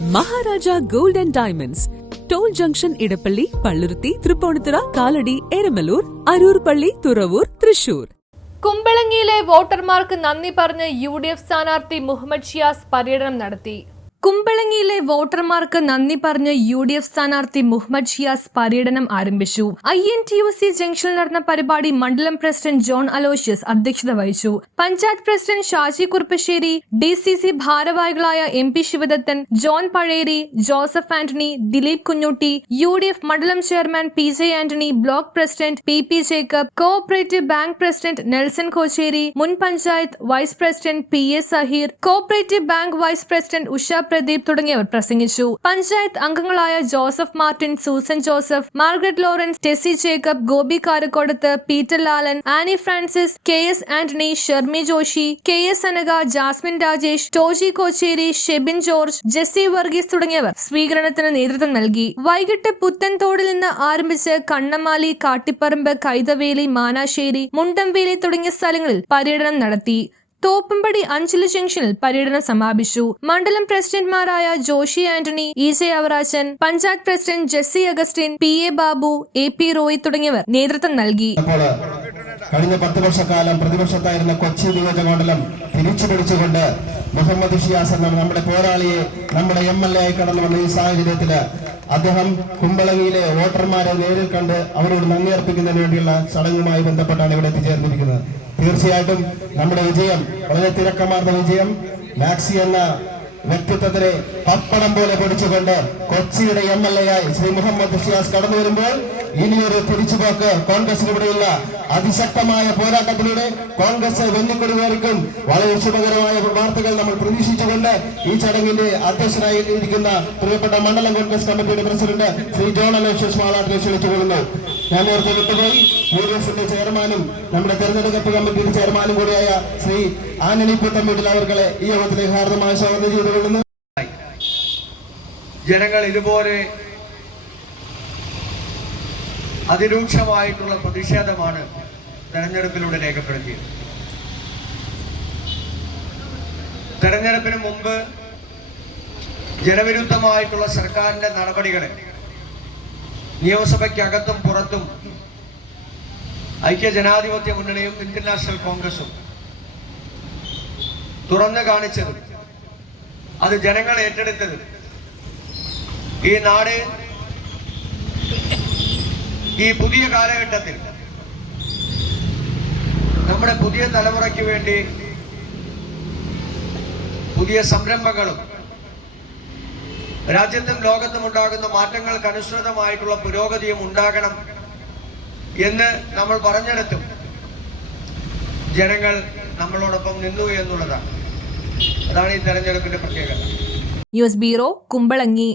Maharaja gold and diamonds, toll junction, Edappally, Palluruthy, Tripunithura, Kalady, Eramalloor, Aroor Palli, Thuravoor, Thrissur. കുമ്പളങ്ങിയിലെ വോട്ടർമാർക്ക് നന്ദി പറഞ്ഞ് UDF സ്ഥാനാർത്ഥി മുഹമ്മദ് ഷിയാസ് പര്യടനം നടത്തി. കുമ്പളങ്ങിയിലെ വോട്ടർമാർക്ക് നന്ദി പറഞ്ഞ് UDF സ്ഥാനാർത്ഥി മുഹമ്മദ് ഷിയാസ് പര്യടനം ആരംഭിച്ചു. INTUC ജംഗ്ഷനിൽ നടന്ന പരിപാടി മണ്ഡലം പ്രസിഡന്റ് ജോൺ അലോഷ്യസ് അധ്യക്ഷത വഹിച്ചു. പഞ്ചായത്ത് പ്രസിഡന്റ് ഷാജി കുറുപ്പശ്ശേരി, DCC ഭാരവാഹികളായ MP Sivadathan, John Pazheri, Joseph Antony, Dileep Kunjutty, UDF മണ്ഡലം chairman PJ Antony, block president PP Jacob, cooperative bank president Nelson Kocheri, മുൻ panchayat vice president PA Saheer, cooperative bank vice president Usha Pradeep തുടങ്ങിയവർ പ്രസംഗിച്ചു. പഞ്ചായത്ത് അംഗങ്ങളായ Joseph Martin, Susan Joseph, Margaret Lawrence, Tessy Jacob, Gopi Karakkodath, Peter Lalan, Annie Francis, KS Antony, Shermi Joshi, KS Anaka, Jasmine Rajesh, Toji Kochery, Shebin George, Jessy Varghese തുടങ്ങിയവർ സ്വീകരണത്തിന് നേതൃത്വം നൽകി. വൈകിട്ട് പുത്തൻതോടിൽ നിന്ന് ആരംഭിച്ച് കണ്ണമാലി, കാട്ടിപ്പറമ്പ്, കൈതവേലി, മാനാശ്ശേരി, മുണ്ടംവേലി തുടങ്ങിയ സ്ഥലങ്ങളിൽ പര്യടനം നടത്തി. തോപ്പുംപടി അഞ്ചല് ജംഗ്ഷനിൽ പര്യടനം സമാപിച്ചു. മണ്ഡലം പ്രസിഡന്റ്മാരായ Joshi Antony, EJ Avarachan, panchayat president Jessy Augustine, PA Babu, AP Roy തുടങ്ങിയവർ നേതൃത്വം നൽകി. കഴിഞ്ഞ 10 വർഷക്കാലം പ്രതിപക്ഷത്തായിരുന്ന കൊച്ചി നിയോജകമണ്ഡലം തിരിച്ചുപിടിച്ചുകൊണ്ട് മുഹമ്മദ് ഷിയാസ് എന്ന നമ്മുടെ പോരാളിയെ നമ്മുടെ MLA ആയി കടന്നു വന്ന ഈ സാഹചര്യത്തില് അദ്ദേഹം കുമ്പളങ്ങിയിലെ വോട്ടർമാരെ നേരിൽ കണ്ട് അവരോട് നന്ദി അർപ്പിക്കുന്നതിന് വേണ്ടിയുള്ള ചടങ്ങുമായി ബന്ധപ്പെട്ടാണ് ഇവിടെ എത്തിച്ചേർന്നിരിക്കുന്നത്. തീർച്ചയായിട്ടും നമ്മുടെ വിജയം വളരെ തിരക്കമാർന്ന വിജയം. മാക്സി എന്ന വ്യക്തിത്വത്തിനെ പപ്പടം പോലെ പൊടിച്ചുകൊണ്ട് കൊച്ചിയുടെ MLA ആയി ശ്രീ മുഹമ്മദ് ഷിയാസ് കടന്നു വരുമ്പോൾ ഇനിയൊരു തിരിച്ചുപോക്ക് കോൺഗ്രസിലൂടെയുള്ള അതിശക്തമായ പോരാട്ടത്തിലൂടെ കോൺഗ്രസ് വെന്നിക്കൊടുവവർക്കും വളരെ ശുഭകരമായ വാർത്തകൾ നമ്മൾ പ്രതീക്ഷിച്ചുകൊണ്ട് ഈ ചടങ്ങിന്റെ അധ്യക്ഷനായി ഇരിക്കുന്ന പ്രിയപ്പെട്ട മണ്ഡലം കോൺഗ്രസ് കമ്മിറ്റിയുടെ പ്രസിഡന്റ് ശ്രീ ജോൺ അലോഷ്യസ് മാളാട്ടിനെ ക്ഷണിച്ചുകൊള്ളുന്നു. ഞാൻ നേരത്തെ വിട്ടുപോയി UDFന്റെ ചെയർമാനും നമ്മുടെ തെരഞ്ഞെടുപ്പ് കമ്മിറ്റിയുടെ ചെയർമാനും കൂടിയായ ശ്രീ ആന്റണി പുത്തൻവീട്ടിൽ അവർകളെ ഈ യോഗത്തിലേക്ക് ഹാർദമായി സ്വാഗതം ചെയ്തുകൊള്ളുന്നു. ജനങ്ങൾ ഇതുപോലെ അതിരൂക്ഷമായിട്ടുള്ള പ്രതിഷേധമാണ് തെരഞ്ഞെടുപ്പിലൂടെ രേഖപ്പെടുത്തിയത്. തെരഞ്ഞെടുപ്പിന് മുമ്പ് ജനവിരുദ്ധമായിട്ടുള്ള സർക്കാരിന്റെ നടപടികളെ നിയമസഭയ്ക്കകത്തും പുറത്തും ഐക്യജനാധിപത്യ മുന്നണിയും ഇന്ത്യൻ നാഷണൽ കോൺഗ്രസും തുറന്നു കാണിച്ചത്, അത് ജനങ്ങൾ ഏറ്റെടുത്തത്, ഈ നാട് ഈ പുതിയ കാലഘട്ടത്തിൽ നമ്മുടെ പുതിയ തലമുറയ്ക്ക് വേണ്ടി പുതിയ സംരംഭങ്ങളും രാജ്യത്തും ലോകത്തും ഉണ്ടാകുന്ന മാറ്റങ്ങൾക്ക് അനുസൃതമായിട്ടുള്ള പുരോഗതിയും ഉണ്ടാകണം എന്ന് നമ്മൾ പറഞ്ഞെടുത്തും ജനങ്ങൾ നമ്മളോടൊപ്പം നിന്നു എന്നുള്ളതാണ്. അതാണ് ഈ തെരഞ്ഞെടുപ്പിന്റെ പ്രത്യേകത. News bureau, Kumbalangi.